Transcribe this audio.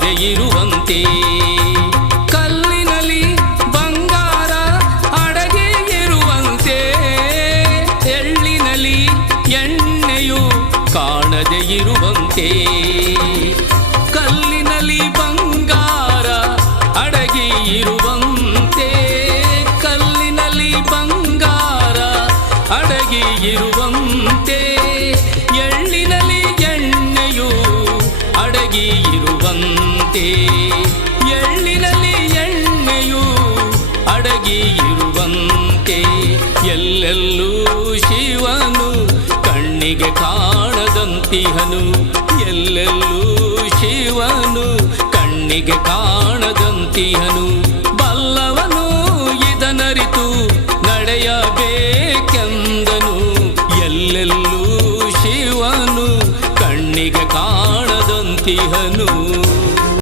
ಇರುವಂತೆ. ಕಲ್ಲಿನಲ್ಲಿ ಬಂಗಾರ ಅಡಗೆ ಇರುವಂತೆ. ಎಳ್ಳಿನಲ್ಲಿ ಎಣ್ಣೆಯು ಕಾಣದೆ ಇರುವಂತೆ. ಕಲ್ಲಿನಲ್ಲಿ ಬಂಗಾರ ಅಡಗಿ ಇರುವಂತೆ. ಕಲ್ಲಿನಲ್ಲಿ ಬಂಗಾರ ಅಡಗಿ ಇರುವಂತೆ. ಎಳ್ಳಿನಲ್ಲಿ ಎಣ್ಣೆಯು ಅಡಗಿ ಇರುವಂತೆ ಎಳ್ಳಿನಲ್ಲಿ ಎಣ್ಣೆಯು ಅಡಗಿ ಇರುವಂತೆ. ಎಲ್ಲೆಲ್ಲೂ ಶಿವನು ಕಣ್ಣಿಗೆ ಕಾಣದಂತಿಹನು. ಎಲ್ಲೆಲ್ಲೂ ಶಿವನು ಕಣ್ಣಿಗೆ ಕಾಣದಂತಿಹನು. ಕಾಣದಂತಿಹನು